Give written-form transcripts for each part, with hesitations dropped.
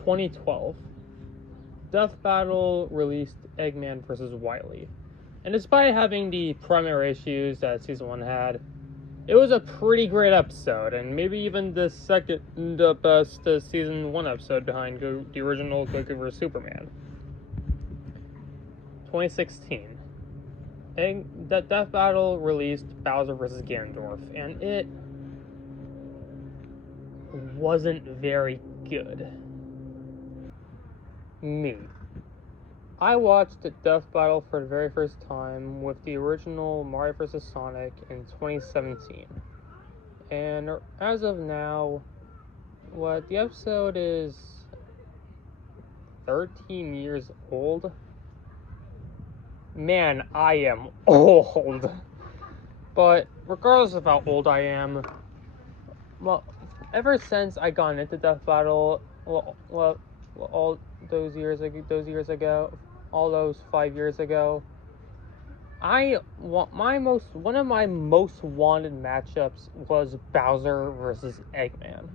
2012, Death Battle released Eggman vs. Wily. And despite having the primary issues that Season 1 had, it was a pretty great episode, and maybe even the second best Season 1 episode behind the original Goku vs. Superman. 2016. The Death Battle released Bowser vs. Ganondorf, and it wasn't very good. I watched the Death Battle for the very first time with the original Mario vs. Sonic in 2017. And as of now, the episode is 13 years old. Man, I am old. But regardless of how old I am, ever since I got into Death Battle, all those 5 years ago, one of my most wanted matchups was Bowser versus Eggman.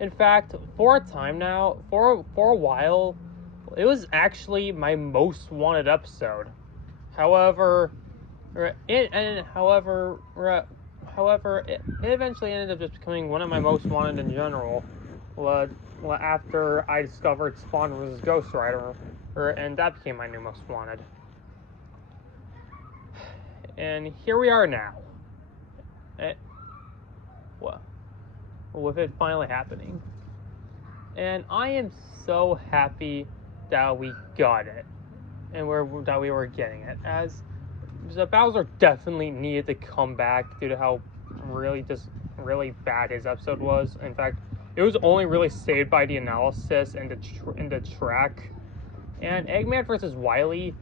In fact, for a while, it was actually my most wanted episode. However, it eventually ended up just becoming one of my most wanted in general. After I discovered Spawn vs. Ghost Rider, and that became my new most wanted. And here we are now. With it finally happening. And I am so happy that we got it. And that we were getting it. As Bowser definitely needed to come back due to how really bad his episode was. In fact, it was only really saved by the analysis and the track. And Eggman vs. Wily,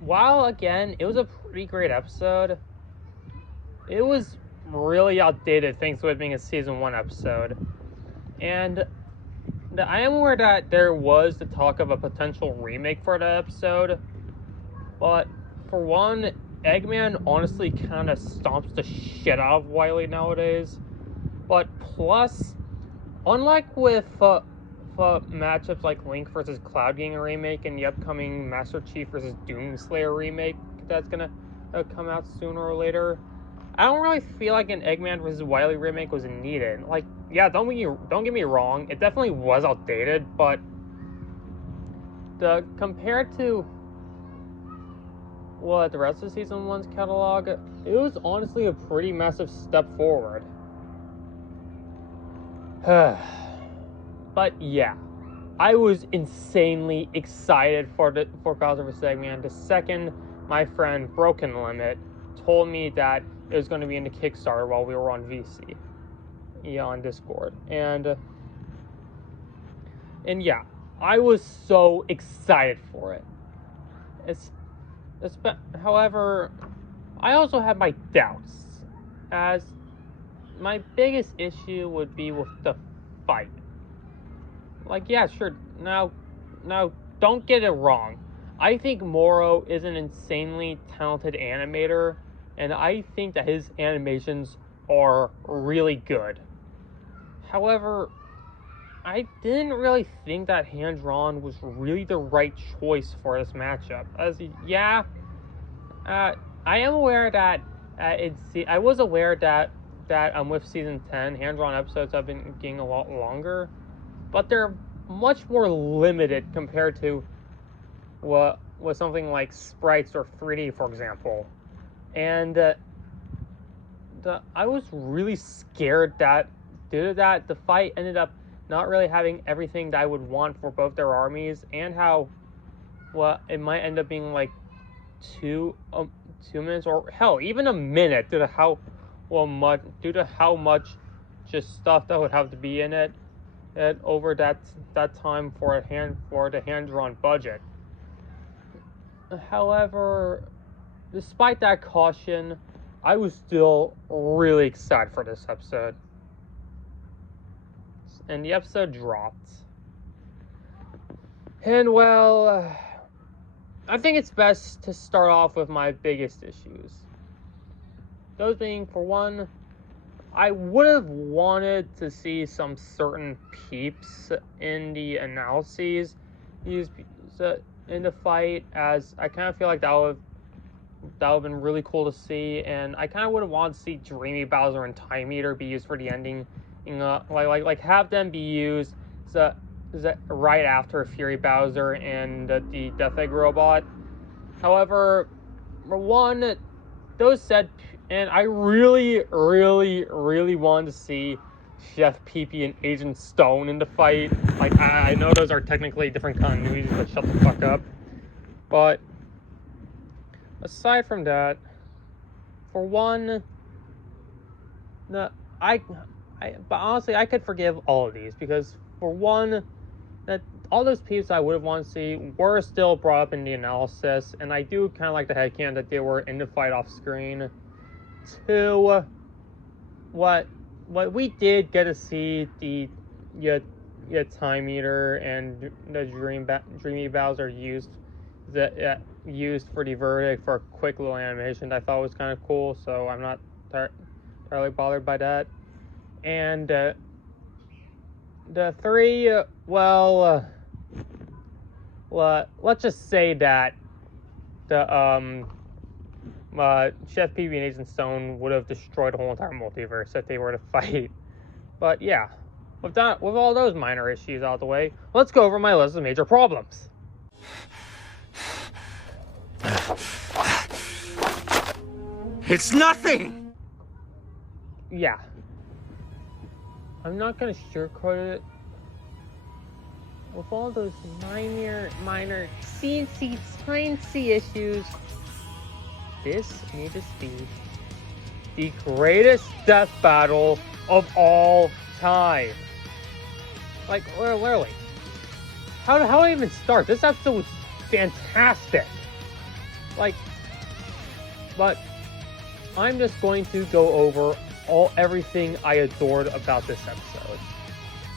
while again it was a pretty great episode, it was really outdated thanks to it being a Season 1 episode. And I am aware that there was the talk of a potential remake for that episode, but for one, Eggman honestly kind of stomps the shit out of Wily nowadays. But plus, unlike with matchups like Link vs. Cloud getting a remake and the upcoming Master Chief vs. Doomslayer remake that's gonna come out sooner or later, I don't really feel like an Eggman vs. Wily remake was needed. Like, yeah, don't get me wrong, it definitely was outdated, but compared to the rest of Season 1's catalog, it was honestly a pretty massive step forward. But yeah, I was insanely excited for Bowser vs. Eggman the second my friend Broken Limit told me that it was going to be in the Kickstarter while we were on VC, on Discord, and yeah, I was so excited for it. However, I also had my doubts, as my biggest issue would be with the fight. Like, yeah, sure, now, don't get it wrong. I think Moro is an insanely talented animator, and I think that his animations are really good. However, I didn't really think that hand-drawn was really the right choice for this matchup. I am aware that I was aware that with Season 10, hand-drawn episodes have been getting a lot longer, but they're much more limited compared to with something like sprites or 3D, for example. And I was really scared that due to that, the fight ended up not really having everything that I would want for both their armies, and how it might end up being like 2 minutes, or hell, even a minute, due to how much just stuff that would have to be in it over that time for the hand-drawn budget. However, despite that caution, I was still really excited for this episode. And the episode dropped. And I think it's best to start off with my biggest issues. Those being, for one, I would have wanted to see some certain peeps in the analyses used in the fight, as I kind of feel like that would have been really cool to see, and I kind of would have wanted to see Dreamy Bowser and Time Eater be used for the ending, like have them be used right after Fury Bowser and the Death Egg Robot. However, one, those said, and I really, really, really wanted to see Chef Pee-Pee and Agent Stone in the fight. Like, I know those are technically different continuities, but shut the fuck up. But aside from that, for one, but honestly, I could forgive all of these, because for one, that all those peeps I would have wanted to see were still brought up in the analysis, and I do kind of like the headcanon that they were in the fight off screen. Two, what we did get to see the Time Eater and the Dreamy Bowser used for the verdict for a quick little animation that I thought was kind of cool, so I'm not entirely bothered by that. And the three, let's just say that the Chef Pee-Pee and Agent Stone would have destroyed the whole entire multiverse if they were to fight. But yeah, with all those minor issues out of the way, let's go over my list of major problems. It's nothing! Yeah. I'm not gonna sugarcoat it. With all those minor teensy issues, this may just be the greatest death battle of all time. Like, literally. How do I even start? This episode was fantastic. Like, but I'm just going to go over everything I adored about this episode.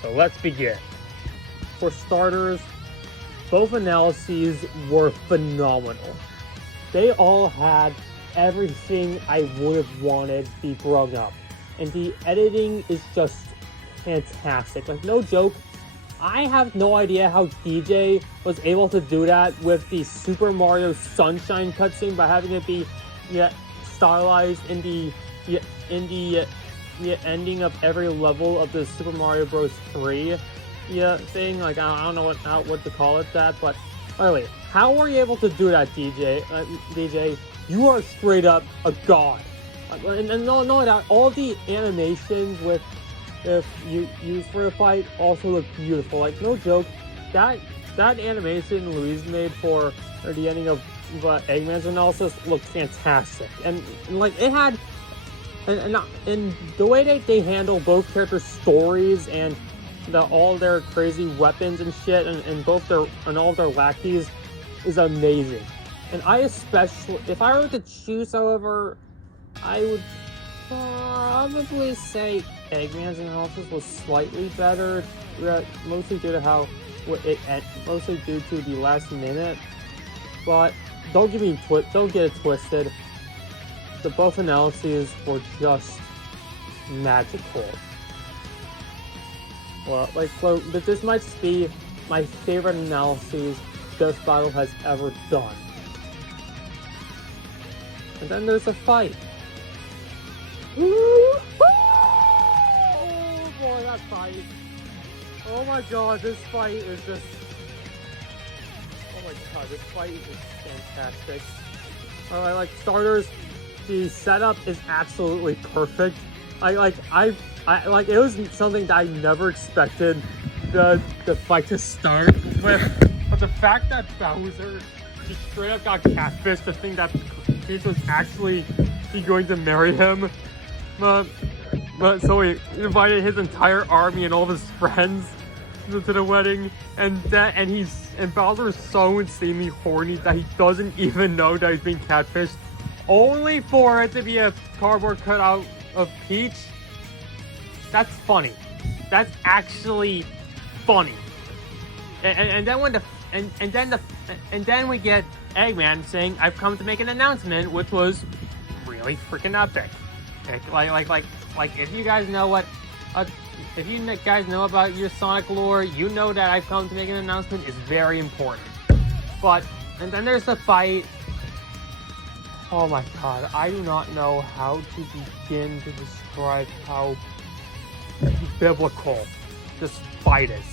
So let's begin. For starters, both analyses were phenomenal. They all had everything I would have wanted to be brought up. And the editing is just fantastic. Like, no joke, I have no idea how DJ was able to do that with the Super Mario Sunshine cutscene by having it be stylized in the ending of every level of the Super Mario Bros. 3 thing. Like, I don't know what to call it that, but anyway, how were you able to do that, DJ? DJ, you are straight up a god. And no doubt, all the animations if you use for the fight also look beautiful. Like, no joke, that animation Louise made for the ending of Eggman's analysis looked fantastic, and like it had, and the way that they handle both characters' stories and all their crazy weapons and shit, and all of their lackeys is amazing. And I especially, if I were to choose, however, I would probably say Eggman's analysis was slightly better, mostly due to mostly due to the last minute. But don't get it twisted. The both analyses were just magical. Well, but this might be my favorite analysis this battle has ever done. And then there's a fight. Oh boy, that fight. Oh my god, this fight is just... Oh my god, this fight is fantastic. Alright, like, starters, the setup is absolutely perfect. It was something that I never expected the fight to start with. But the fact that Bowser just straight up got catfished to think that Peach was actually going to marry him. But so he invited his entire army and all of his friends to the wedding, and Bowser is so insanely horny that he doesn't even know that he's being catfished, only for it to be a cardboard cutout of Peach. That's funny. That's actually funny. And then we get Eggman saying, "I've come to make an announcement," which was really freaking epic. Like if you guys know what, if you guys know about your Sonic lore, you know that I've come to make an announcement is very important. And then there's the fight. Oh my god, I do not know how to begin to describe how biblical this fight is.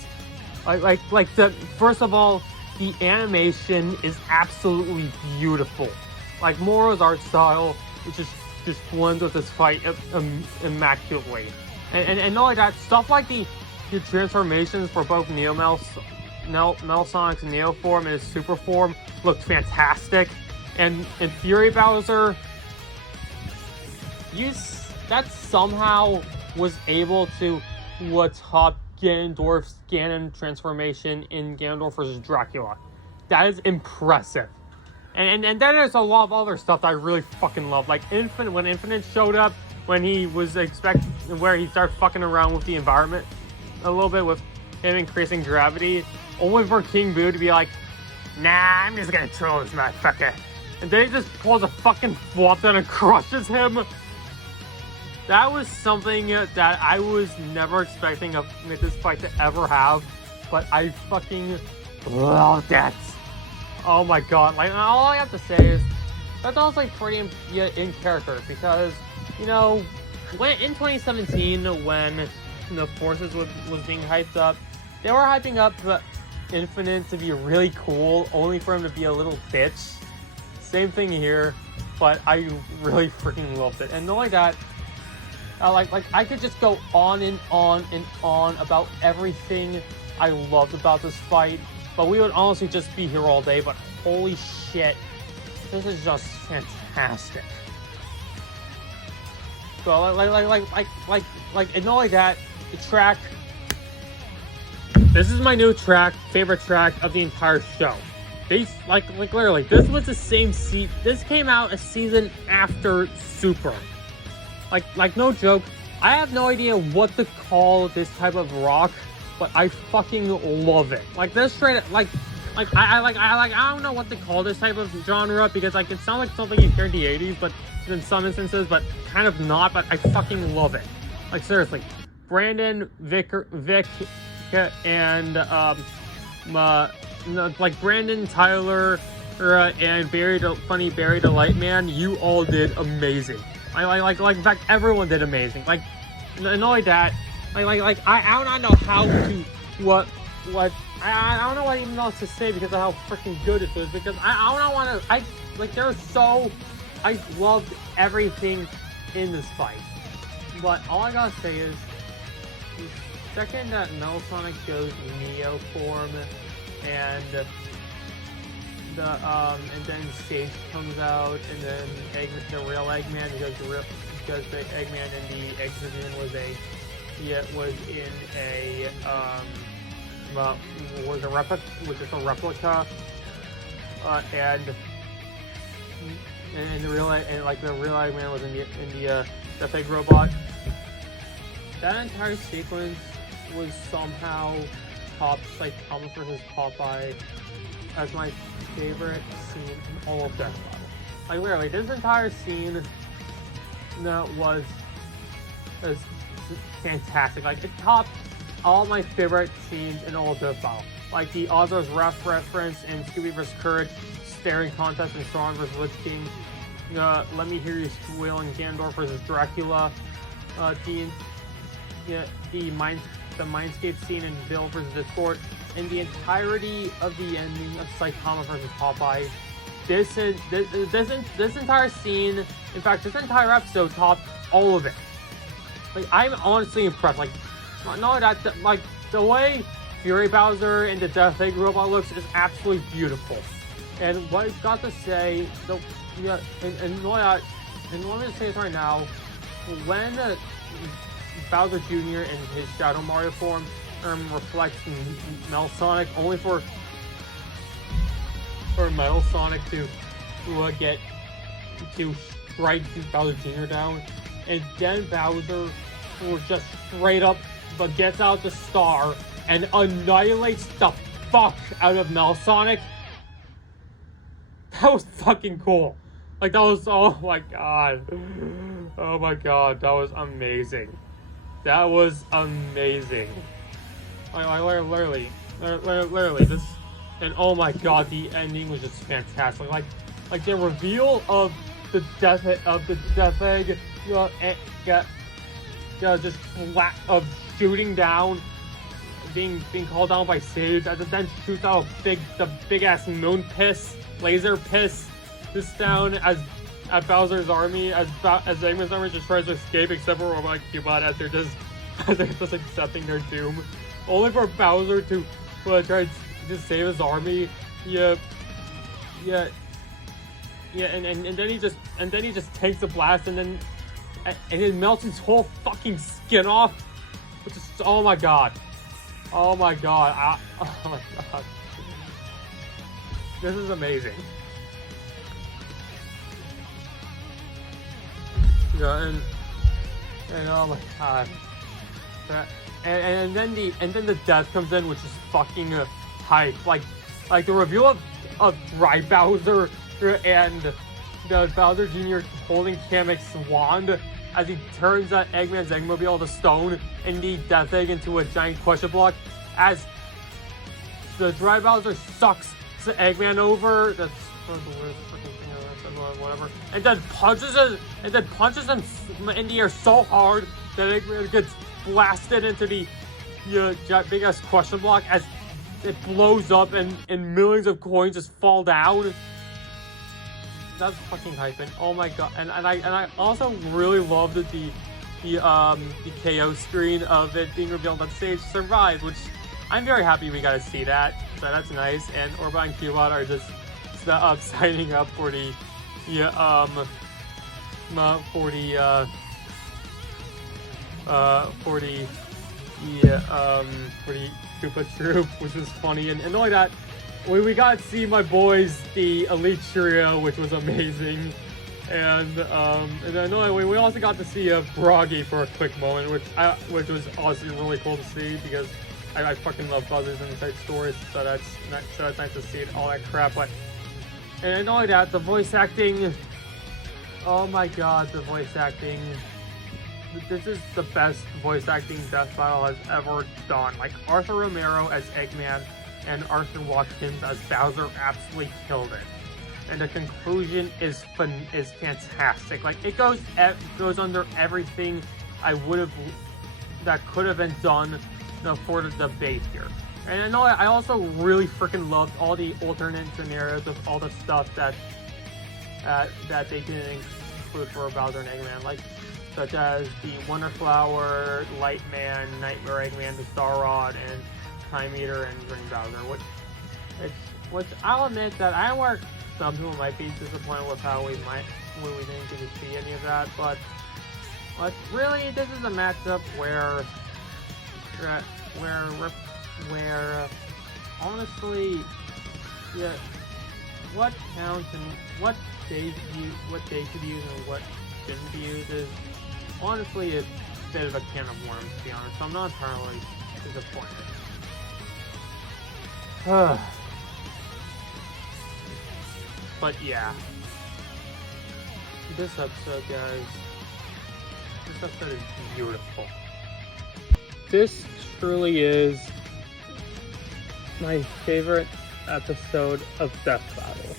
First of all, the animation is absolutely beautiful. Like Moro's art style, it just blends with this fight immaculately. And not only that, stuff like the transformations for both Metal Sonic's Neo form and his Super form looked fantastic. And Fury Bowser, that somehow was able to top Ganondorf's Ganon transformation in Ganondorf vs. Dracula. That is impressive. And then there's a lot of other stuff that I really fucking love. Like when Infinite showed up, when he was where he started fucking around with the environment a little bit with him increasing gravity, only for King Boo to be like, nah, I'm just gonna troll this motherfucker. And then he just pulls a fucking flop down and crushes him. That was something that I was never expecting this fight to ever have, but I fucking love that. Oh my god, like all I have to say is that's also pretty in character because, you know, in 2017 when the Forces was being hyped up, they were hyping up Infinite to be really cool, only for him to be a little bitch. Same thing here, but I really freaking loved it. And not only that, I could just go on and on and on about everything I loved about this fight, but we would honestly just be here all day. But holy shit, this is just fantastic. So and not only that, the track. This is my new favorite track of the entire show. Literally, this was the same seat. This came out a season after Super. Like no joke. I have no idea what to call this type of rock, but I fucking love it. Like this straight, I don't know what to call this type of genre because it sounds like something you hear in the 80s, but in some instances, but kind of not. But I fucking love it. Like seriously, Brandon, Vic, and Brandon, Tyler, and Barry the Lightman, you all did amazing. In fact, everyone did amazing. Like, not only that, I do not know how to, I don't know what even else to say because of how freaking good it was, because I loved everything in this fight. But all I gotta say is, the second that Metal Sonic goes Neo form, and then Sage comes out, and then the real Eggman, because the Eggman in the Exodus was a replica, and the real Eggman was in the fake robot. That entire sequence was somehow top Psychometer vs. Popeye as my favorite scene in all of Death Battle. Like literally, this entire scene was fantastic. Like it topped all my favorite scenes in all of Death Battle. Like the Ozzo's reference in Scooby vs. Courage, staring contest in Strong vs. Lich King. Let Me Hear You Squeal in Ganondorf vs. Dracula. The Mindscape scene in Bill vs. Discord, and the entirety of the ending of Psychoma vs. Popeye. This entire scene, in fact, this entire episode topped all of it. Like, I'm honestly impressed. Like, not only that, like, the way Fury Bowser and the Death Egg robot looks is absolutely beautiful. And what I've got to say, and let me just say this right now, when Bowser Jr. in his Shadow Mario form reflects Metal Sonic, only for Metal Sonic to strike Bowser Jr. down, and then Bowser will just straight up but gets out the star and annihilates the fuck out of Metal Sonic. That was fucking cool. Like, that was, oh my god. Oh my god, that was amazing. That was amazing. I literally, this, and oh my god, the ending was just fantastic. Like the reveal of the death egg, you know, just flat of shooting down, being called down by Sage, and then shoots out the big ass moon piss, laser piss, just down at Bowser's army, as Eggman's army just tries to escape, except for Robot Cubot as they're just accepting their doom, only for Bowser to try to save his army. Yeah, and then he just takes a blast, and it melts his whole fucking skin off, which is, oh my god, oh my god, this is amazing. Yeah, and oh my god, and then the death comes in, which is fucking hype. Like the reveal of Dry Bowser and the Bowser Jr. holding Kamek's wand as he turns Eggman's Eggmobile to stone and the Death Egg into a giant question block, as the Dry Bowser sucks the Eggman over. That's the worst fucking thing I've ever said, whatever. And then punches him in the air so hard that Eggman gets blasted into the big ass question block as it blows up and millions of coins just fall down. That's fucking hyping. Oh my god. And I also really loved the KO screen of it being revealed that Sage survived, which I'm very happy we got to see that. So that's nice. And Orba and Cubot are just signing up for the Koopa Troop, which was funny, and not only that, we got to see my boys, the Elite Trio, which was amazing, and then we also got to see Broggy for a quick moment, which was honestly really cool to see, because I fucking love Buzzers and Inside Stories, so that's nice to see it, all that crap. But and not only that, the voice acting, oh my god, the voice acting. This is the best voice acting Death Battle has ever done. Like, Arthur Romero as Eggman and Arthur Watkins as Bowser absolutely killed it. And the conclusion is fantastic. Like, it goes under everything that could have been done for the debate here. And I know I also really freaking loved all the alternate scenarios of all the stuff that they didn't include for Bowser and Eggman, like such as the Wonder Flower, Light Man, Nightmare Eggman, the Star Rod, and Time Eater and Ring Bowser. Which I'll admit that some people might be disappointed with how we didn't get to see any of that, but really this is a matchup where honestly, yeah, what counts and what they should use and what shouldn't be used is honestly a bit of a can of worms, to be honest. So I'm not entirely disappointed. But yeah, this episode, guys, this episode is beautiful. This truly is my favorite episode of Death Battle.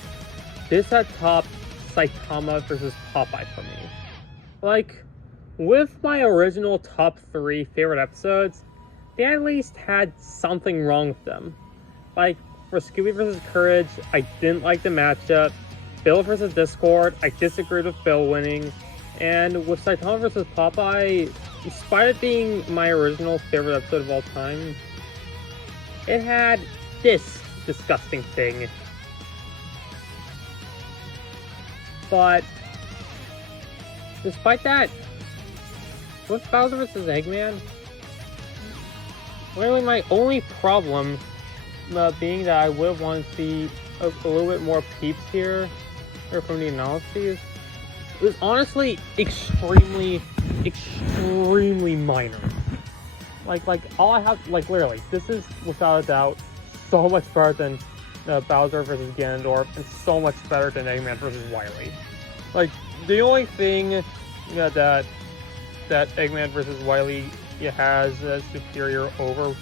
This had topped Saitama versus Popeye for me. Like, with my original top 3 favorite episodes, they at least had something wrong with them. Like, for Scooby vs. Courage, I didn't like the matchup. Bill vs. Discord, I disagreed with Bill winning. And with Saitama vs. Popeye, despite it being my original favorite episode of all time, it had this disgusting thing. But despite that, with Bowser vs. Eggman, literally my only problem being that I would have wanted to see a little bit more peeps here, or from the analyses, it was honestly extremely minor. Like all I have, like literally, this is without a doubt so much better than Bowser vs. Ganondorf, and so much better than Eggman vs. Wily. Like, the only thing that Eggman versus Wily has as superior over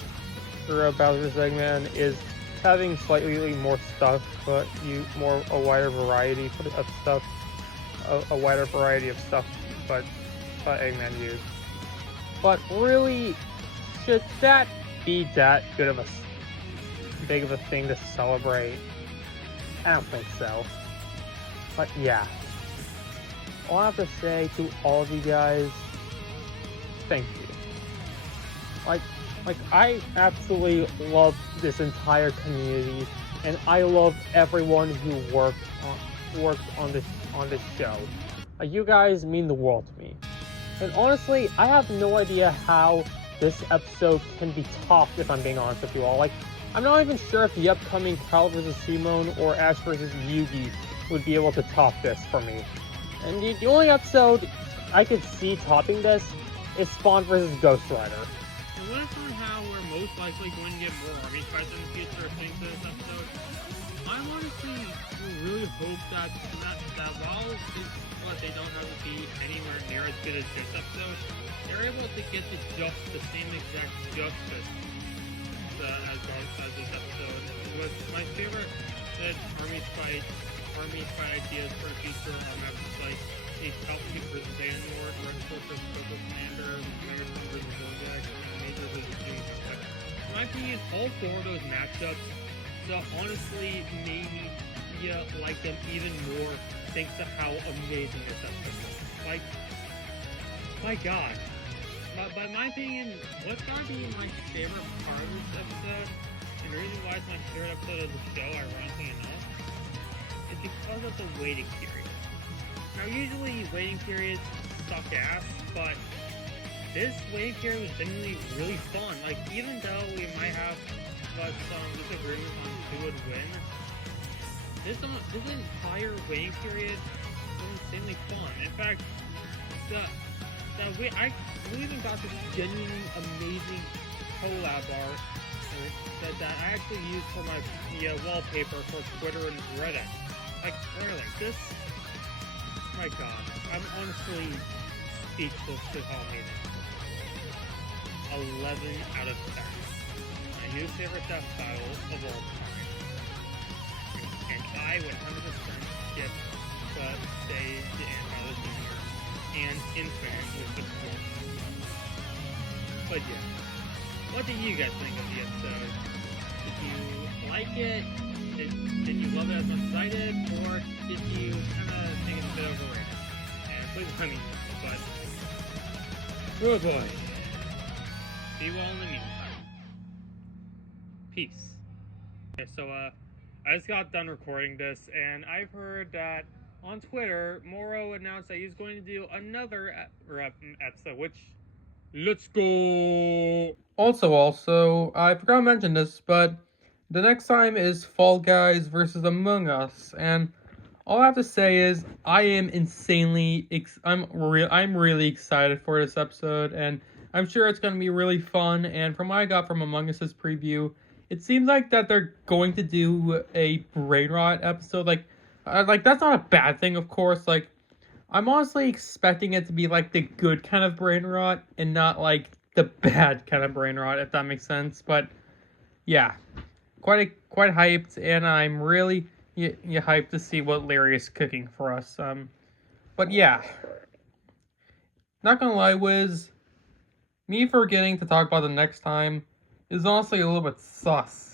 Bowser's Eggman is having slightly more stuff, but a wider variety of stuff, a wider variety of stuff, but Eggman used. But really, should that be that good of big of a thing to celebrate? I don't think so. But yeah, all I have to say to all of you guys, thank you. Like I absolutely love this entire community, and I love everyone who worked on this show. You guys mean the world to me. And honestly, I have no idea how this episode can be topped, if I'm being honest with you all. Like, I'm not even sure if the upcoming Kyle vs. Simone or Ash vs. Yugi would be able to top this for me. And the only episode I could see topping this is Spawn vs. Ghost Rider. And what if somehow we're most likely going to get more army fights in the future thanks to this episode? I honestly really hope that while they don't have to be anywhere near as good as this episode, they're able to get the same exact justice as this episode. With my favorite army fight ideas for the future are maps like a Falcon versus Xehanort, Red Force versus Coco Commander, Marathon versus Zodiac, and Major versus Doom. In my opinion, all four of those matchups honestly made me like them even more thanks to how amazing this episode was. Like, my god. By my opinion, what's gotta be my favorite part of this episode, and the reason why it's my favorite episode of the show, ironically enough, is because of the waiting period. Now, usually waiting periods suck ass, but this waiting period was genuinely really fun. Like, even though we might have some disagreements on who would win, this entire waiting period was insanely fun. In fact, we even got this genuinely amazing collab art that I actually used for my wallpaper for Twitter and Reddit. Like, really, this, my god, I'm honestly speechless to how amazing it is. 11 out of 10. My new favorite death battle of all time. And I 100% get to say the Anti Jr. and Infinite with the score. But yeah, what did you guys think of the episode? Did you like it? Did you love it as much as I did? Or did you kind of think it's a bit overrated? And please let me know, but oh boy. Be well in the meantime. Peace. Okay, so I just got done recording this, and I've heard that on Twitter, Moro announced that he's going to do another episode, which, let's go! Also, I forgot to mention this, but the next time is Fall Guys versus Among Us, and all I have to say is I am insanely, I'm really excited for this episode, and I'm sure it's going to be really fun, and from what I got from Among Us's preview, it seems like that they're going to do a brain rot episode. Like that's not a bad thing, of course. Like, I'm honestly expecting it to be like the good kind of brain rot and not like the bad kind of brain rot, if that makes sense. But yeah, quite hyped, and I'm really hyped to see what Larry is cooking for us. But yeah, not gonna lie, Wiz, me forgetting to talk about the next time is honestly a little bit sus.